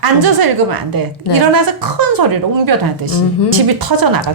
앉아서 읽으면 안 돼. 네. 일어나서 큰 소리로 웅변하듯이 집이 터져나가.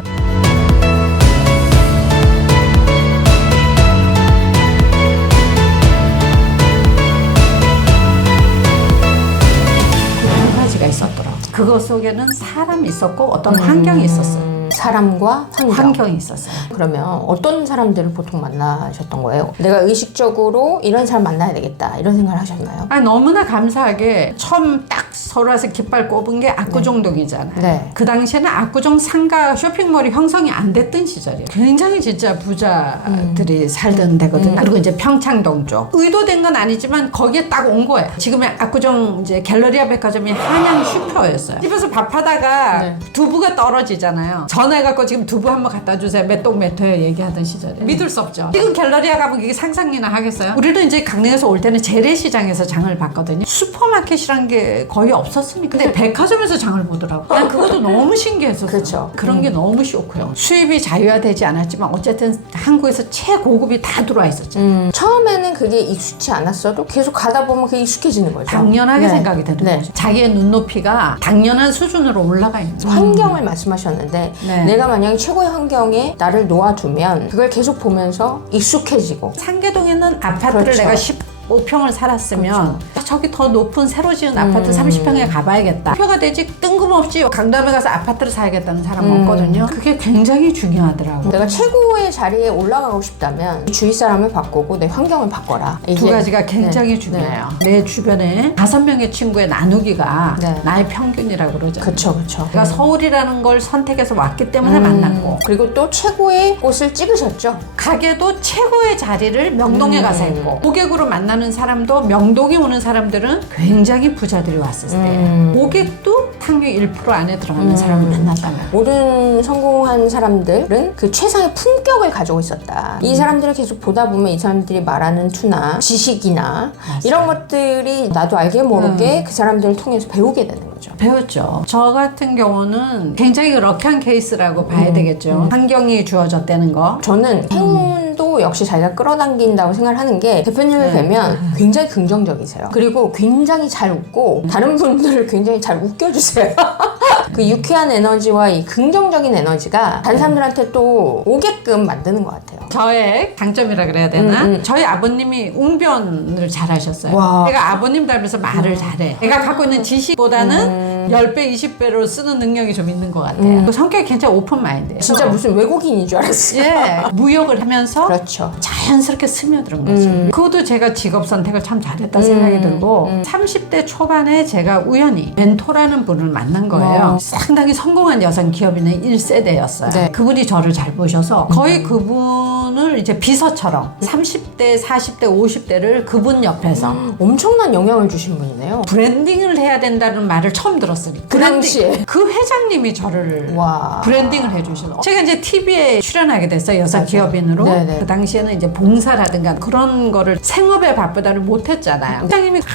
두 가지가 있었더라고. 그거 속에는 사람이 있었고 어떤 환경이 있었어요. 사람과 환경이 있었어요. 그러면 어떤 사람들을 보통 만나셨던 거예요? 내가 의식적으로 이런 사람 만나야 되겠다 이런 생각을 하셨나요? 아, 너무나 감사하게 처음 딱 서울와서 깃발 꼽은 게 압구정동이잖아요. 네. 그 당시에는 압구정 상가 쇼핑몰이 형성이 안 됐던 시절이에요. 굉장히 진짜 부자들이 살던 데거든요. 그리고 이제 평창동 쪽. 의도된 건 아니지만 거기에 딱 온 거예요. 지금의 압구정 이제 갤러리아 백화점이 한양 슈퍼였어요. 집에서 밥하다가 네. 두부가 떨어지잖아요. 전화해갖고 지금 두부 한번 갖다 주세요. 몇 동 몇 호에 얘기하던 시절에. 믿을 수 없죠. 지금 갤러리아 가면 그게 상상이나 하겠어요? 우리는 이제 강릉에서 올 때는 재래시장에서 장을 봤거든요. 슈퍼마켓이란 게 거의 없었으니까. 근데 백화점에서 장을 보더라고. 난 그것도 너무 신기했었어. 그렇죠. 그런 게 너무 쇼크요. 수입이 자유화되지 않았지만 어쨌든 한국에서 최고급이 다 들어와 있었잖아요. 처음에는 그게 익숙치 않았어도 계속 가다 보면 그게 익숙해지는 거죠. 당연하게 네. 생각이 되는 네. 거죠. 자기의 눈높이가 당연한 수준으로 올라가 있는 거죠. 환경을 말씀하셨는데 네. 내가 만약에 최고의 환경에 나를 놓아두면 그걸 계속 보면서 익숙해지고 상계동에 있는 아파트를 그렇죠. 내가 15평을 살았으면 저기 더 높은 새로 지은 아파트 30평에 가봐야겠다. 표가 되지 뜬금없이 강남에 가서 아파트를 사야겠다는 사람은 없거든요. 그게 굉장히 중요하더라고요. 내가 최고의 자리에 올라가고 싶다면 주위 사람을 바꾸고 내 환경을 바꿔라. 두 이제 가지가 굉장히 네. 중요해요. 내 주변에 5명의 친구의 나누기가 네. 나의 평균이라고 그러잖아요. 그쵸 그쵸. 내가 서울이라는 걸 선택해서 왔기 때문에 만났고 그리고 또 최고의 꽃을 찍으셨죠. 가게도 최고의 자리를 명동에 가서 했고 고객으로 만나는 사람도 명동에 오는 사람들은 굉장히 부자들이 왔을 때 고객도 상위 1% 안에 들어가는 사람을 만났다는 거예요. 모든 성공한 사람들은 그 최상의 품격을 가지고 있었다. 이 사람들을 계속 보다 보면 이 사람들이 말하는 투나 지식이나 이런 것들이 나도 알게 모르게 그 사람들을 통해서 배우게 되는 거죠. 배웠죠. 저 같은 경우는 굉장히 럭키한 케이스라고 봐야 되겠죠. 환경이 주어졌다는 거. 저는 행운도 역시 자기가 끌어당긴다고 생각을 하는 게 대표님을 뵈면 굉장히 긍정적이세요. 그리고 굉장히 잘 웃고 다른 분들을 굉장히 잘 웃겨주세요. 그 유쾌한 에너지와 이 긍정적인 에너지가 다른 사람들한테 또 오게끔 만드는 것 같아요. 저의 장점이라 그래야 되나? 저희 아버님이 웅변을 잘하셨어요. 와. 내가 아버님 닮아서 말을 잘해. 내가 갖고 있는 지식보다는 10배, 20배로 쓰는 능력이 좀 있는 것 같아요. 그 성격이 굉장히 오픈 마인드예요. 진짜 무슨 외국인인 줄 알았어요. 예, 무역을 하면서 그렇죠. 자연스럽게 스며드는 거지. 그것도 제가 직업 선택을 참 잘했다 생각이 들고 30대 초반에 제가 우연히 멘토라는 분을 만난 거예요. 상당히 성공한 여성 기업인의 1세대였어요. 네. 그분이 저를 잘 보셔서 거의 그분을 이제 비서처럼 30대, 40대, 50대를 그분 옆에서 엄청난 영향을 주신 분이네요. 브랜딩을 해야 된다는 말을 처음 들었으니까. 그 당시에. 그 회장님이 저를 와. 브랜딩을 해주셔서 제가 이제 TV에 출연하게 됐어요. 여성 맞아요. 기업인으로. 네네. 그 당시에는 이제 봉사라든가 그런 거를 생업에 바쁘다를 못했잖아요. 회장님이 다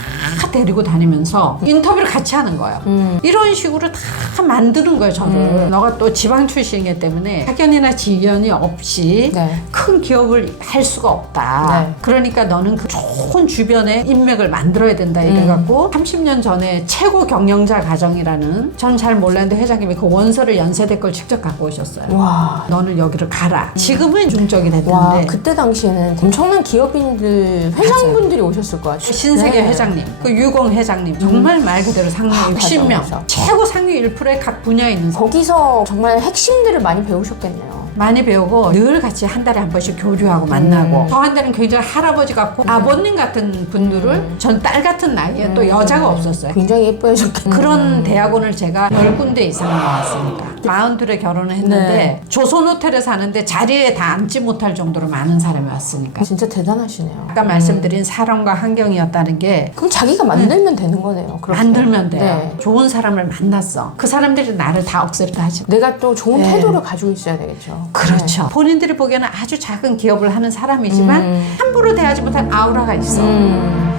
데리고 다니면서 인터뷰를 같이 하는 거예요. 이런 식으로 다 만드는 거예요, 저를. 너가 또 지방 출신이기 때문에 학연이나 지연이 없이 네. 큰 기업을 할 수가 없다. 네. 그러니까 너는 그 좋은 주변에 인맥을 만들어야 된다 이래갖고 30년 전에 최고 경영자 가정이라는 전 잘 몰랐는데 회장님이 그 원서를 연세대 걸 직접 갖고 오셨어요. 와. 너는 여기를 가라. 지금은 중적이 됐는데 와, 그때 당시에는 엄청난 기업인들, 회장분들이 오셨을 것 같아요. 신세계 네. 회장님, 그 유공 회장님 정말 말 그대로 상위 60명 맞아. 최고 상위 1%의 각 분야에 있는 사람. 거기서 정말 핵심들을 많이 배우셨겠네요. 많이 배우고 늘 같이 한 달에 한 번씩 교류하고 만나고 저한테는 굉장히 할아버지 같고 아버님 같은 분들을 전 딸 같은 나이에 또 여자가 없었어요. 굉장히 예뻐하셨겠네요. 그런 대학원을 제가 10군데 이상 나왔으니까 42에 결혼을 했는데 네. 조선호텔에 사는데 자리에 다 앉지 못할 정도로 많은 사람이 왔으니까 진짜 대단하시네요. 아까 말씀드린 사람과 환경이었다는 게 그럼 자기가 만들면 되는 거네요. 그렇게. 만들면 돼요. 네. 좋은 사람을 만났어. 그 사람들이 나를 다 억세르다 하지. 내가 또 좋은 태도를 가지고 있어야 되겠죠. 그렇죠. 본인들이 보기에는 아주 작은 기업을 하는 사람이지만 함부로 대하지 못한 아우라가 있어.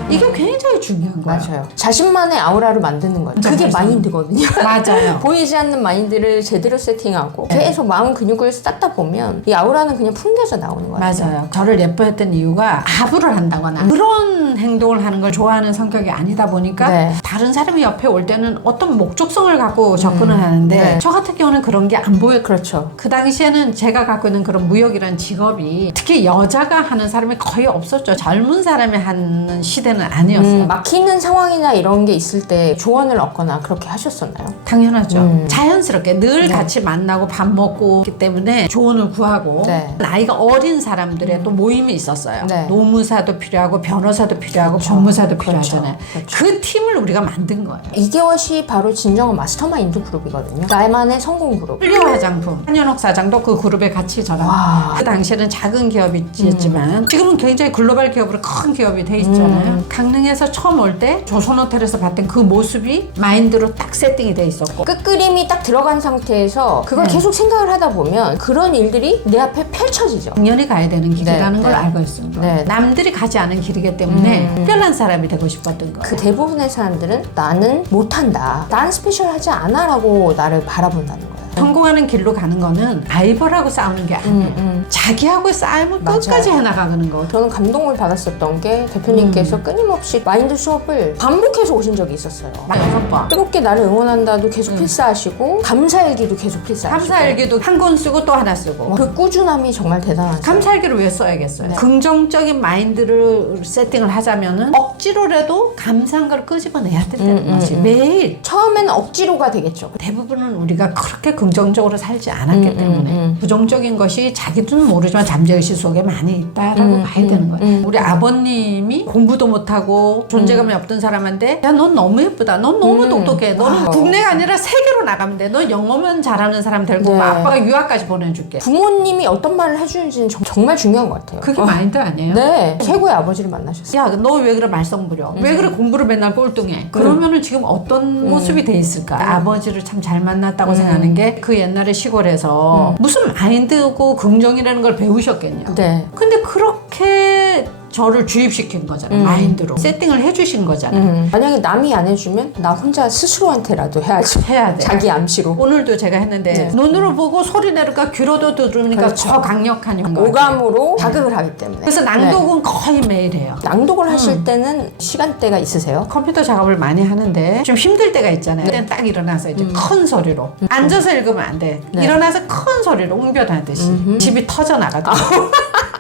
이게 굉장히 그게 중요한 거예요. 맞아요. 자신만의 아우라를 만드는 거죠. 그게 맞아요. 마인드거든요. 맞아요. 보이지 않는 마인드를 제대로 세팅하고 계속 마음 근육을 쌓다 보면 이 아우라는 그냥 풍겨져 나오는 거예요. 맞아요. 저를 예뻐했던 이유가 아부를 한다거나 그런 행동을 하는 걸 좋아하는 성격이 아니다 보니까 네. 다른 사람이 옆에 올 때는 어떤 목적성을 갖고 접근을 하는데 네. 저 같은 경우는 그런 게 안 보였거든요. 그렇죠. 그 당시에는 제가 갖고 있는 그런 무역이라는 직업이 특히 여자가 하는 사람이 거의 없었죠. 젊은 사람이 하는 시대는 아니었어요. 막히는 상황이나 이런 게 있을 때 조언을 얻거나 그렇게 하셨었나요? 당연하죠. 자연스럽게 늘 네. 같이 만나고 밥 먹고 있기 때문에 조언을 구하고 네. 나이가 어린 사람들의 또 모임이 있었어요. 네. 노무사도 필요하고 변호사도 필요하고 그렇죠. 법무사도 그렇죠. 필요하잖아요. 그렇죠. 그 팀을 우리가 만든 거예요. 이계워시 바로 진정한 마스터마인드 그룹이거든요. 나만의 성공 그룹. 훌륭 화장품 한현옥 사장도 그 그룹에 같이 저랑 와. 그 당시에는 작은 기업이었지만 지금은 굉장히 글로벌 기업으로 큰 기업이 돼 있잖아요. 강릉에서 처음 올 때 조선호텔에서 봤던 그 모습이 마인드로 딱 세팅이 돼 있었고 끝그림이 딱 들어간 상태에서 그걸 계속 생각을 하다 보면 그런 일들이 내 앞에 펼쳐지죠. 당연히 가야 되는 길이라는 네, 걸 네. 알고 있습니다. 네. 남들이 가지 않은 길이기 때문에 특별한 사람이 되고 싶었던 거예요. 그 대부분의 사람들은 나는 못한다. 난 스페셜하지 않아 라고 나를 바라본다는 거예요. 성공하는 길로 가는 거는 라이벌하고 싸우는 게 아니에요. 자기하고 싸움을 맞아요. 끝까지 해나가는 거. 저는 감동을 받았었던 게 대표님께서 끊임없이 마인드 수업을 반복해서 오신 적이 있었어요. 6번. 뜨겁게 나를 응원한다도 계속 필사하시고 감사일기도 계속 필사하시고 감사일기도 한 권 쓰고 또 하나 쓰고. 그 꾸준함이 정말 대단하죠. 감사일기를 왜 써야겠어요? 긍정적인 마인드를 세팅을 하자면은 억지로라도 감사한 걸 끄집어내야 된다는 거지. 매일. 처음에는 억지로가 되겠죠. 대부분은 우리가 그렇게 긍정적으로 살지 않았기 때문에 부정적인 것이 자기도 모르지만 잠재의식 속에 많이 있다라고 봐야 되는 거예요. 우리 아버님이 공부도 못하고 존재감이 없던 사람한테 야 넌 너무 예쁘다. 넌 너무 똑똑해. 너는 와우. 국내가 아니라 세계로 나가면 돼. 너 영어만 잘하는 사람 데리고 네. 아빠가 유학까지 보내줄게. 부모님이 어떤 말을 해주는지는 정말 중요한 것 같아요. 그게 마인드 아니에요? 네, 최고의 아버지를 만나셨어요. 야, 너 왜 그래 말썽 부려? 왜 그래 공부를 맨날 꼴등해? 그러면은 지금 어떤 모습이 돼 있을까? 아버지를 참 잘 만났다고 생각하는 게 그 옛날에 시골에서 무슨 마인드고 긍정이라는 걸 배우셨겠냐? 네. 근데 그렇게 저를 주입시킨 거잖아요. 마인드로. 세팅을 해주신 거잖아요. 만약에 남이 안 해주면 나 혼자 스스로한테라도 해야지. 해야 돼. 자기 암시로. 오늘도 제가 했는데 눈으로 보고 소리 내니까 귀로도 들으니까 그렇죠. 더 강력한 효과가 오감으로 자극을 하기 때문에. 그래서 낭독은 거의 매일 해요. 낭독을 하실 때는 시간대가 있으세요? 컴퓨터 작업을 많이 하는데 좀 힘들 때가 있잖아요. 그때는 딱 일어나서 이제 큰 소리로 앉아서 읽으면 안 돼. 네. 일어나서 큰 소리로 웅변하듯이 집이 터져 나가더라고요.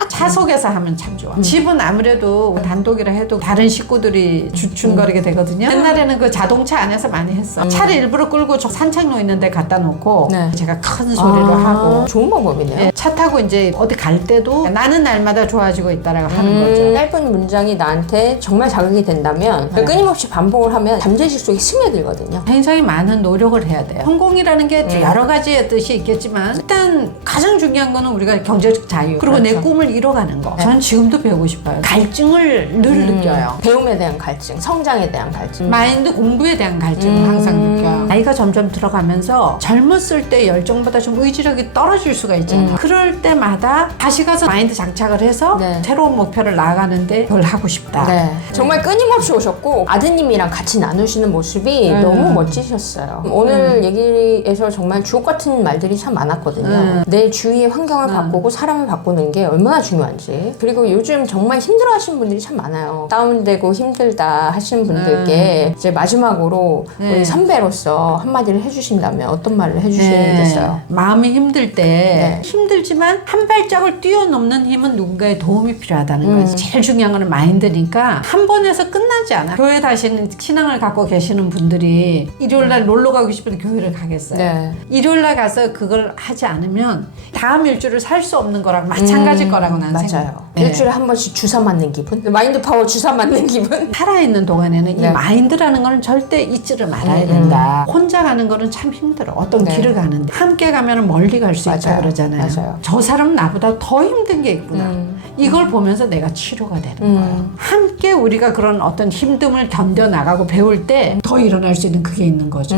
차 속에서 하면 참 좋아. 집은 아무래도 단독이라 해도 다른 식구들이 주춤거리게 되거든요. 옛날에는 그 자동차 안에서 많이 했어. 차를 일부러 끌고 저 산책로 있는 데 갖다 놓고 네. 제가 큰 소리로 하고 좋은 방법이네요. 예, 차 타고 이제 어디 갈 때도 나는 날마다 좋아지고 있다라고 하는 거죠. 짧은 문장이 나한테 정말 자극이 된다면 끊임없이 반복을 하면 잠재의식 속에 스며들거든요. 굉장히 많은 노력을 해야 돼요. 성공이라는 게 여러 가지의 뜻이 있겠지만 일단 가장 중요한 거는 우리가 경제적 자유 그리고 내 꿈을 이뤄가는 거. 저는 지금도 배우고 싶어요. 갈증을 늘 느껴요. 배움에 대한 갈증, 성장에 대한 갈증. 마인드 공부에 대한 갈증을 항상 느껴요. 나이가 점점 들어가면서 젊었을 때 열정보다 좀 의지력이 떨어질 수가 있잖아요. 그럴 때마다 다시 가서 마인드 장착을 해서 네. 새로운 목표를 나아가는데 그걸 하고 싶다. 네. 정말 끊임없이 오셨고 아드님이랑 같이 나누시는 모습이 너무 멋지셨어요. 오늘 얘기에서 정말 주옥 같은 말들이 참 많았거든요. 내 주위의 환경을 바꾸고 사람을 바꾸는 게 얼마나 중요한지. 그리고 요즘 정말 힘들어하시는 분들이 참 많아요. 다운되고 힘들다 하시는 분들께 이제 마지막으로 우리 선배로서 한마디를 해주신다면 어떤 말을 해주시겠어요? 마음이 힘들 때 힘들지만 한 발짝을 뛰어넘는 힘은 누군가의 도움이 필요하다는 거예요. 제일 중요한 거는 마인드니까 한 번에서 끝나지 않아. 교회 다시는 신앙을 갖고 계시는 분들이 일요일날 놀러 가고 싶은 교회를 가겠어요. 네. 일요일날 가서 그걸 하지 않으면 다음 일주를 살 수 없는 거랑 마찬가지일 거라고 나는 생각해요. 맞아요. 일주일에 한 번씩 주사 맞는 기분? 마인드 파워 주사 맞는 기분? 살아있는 동안에는 이 네. 마인드라는 거는 절대 잊지를 말아야 된다. 혼자 가는 거는 참 힘들어. 어떤 길을 가는데 함께 가면 멀리 갈 수 있다 맞아요. 그러잖아요. 맞아요. 저 사람은 나보다 더 힘든 게 있구나. 이걸 보면서 내가 치료가 되는 거예요. 함께 우리가 그런 어떤 힘듦을 견뎌나가고 배울 때 더 일어날 수 있는 그게 있는 거죠.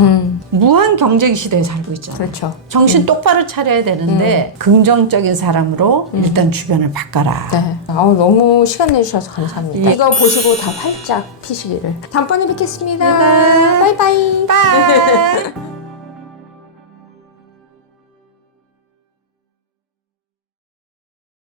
무한 경쟁 시대에 살고 있잖아요. 그렇죠. 정신 똑바로 차려야 되는데 긍정적인 사람으로 일단 주변을 바꿔라. 네. 네. 너무 시간 내주셔서 감사합니다. 이거 보시고 다 활짝 피시기를. 다음번에 뵙겠습니다. 바이바이. 바이.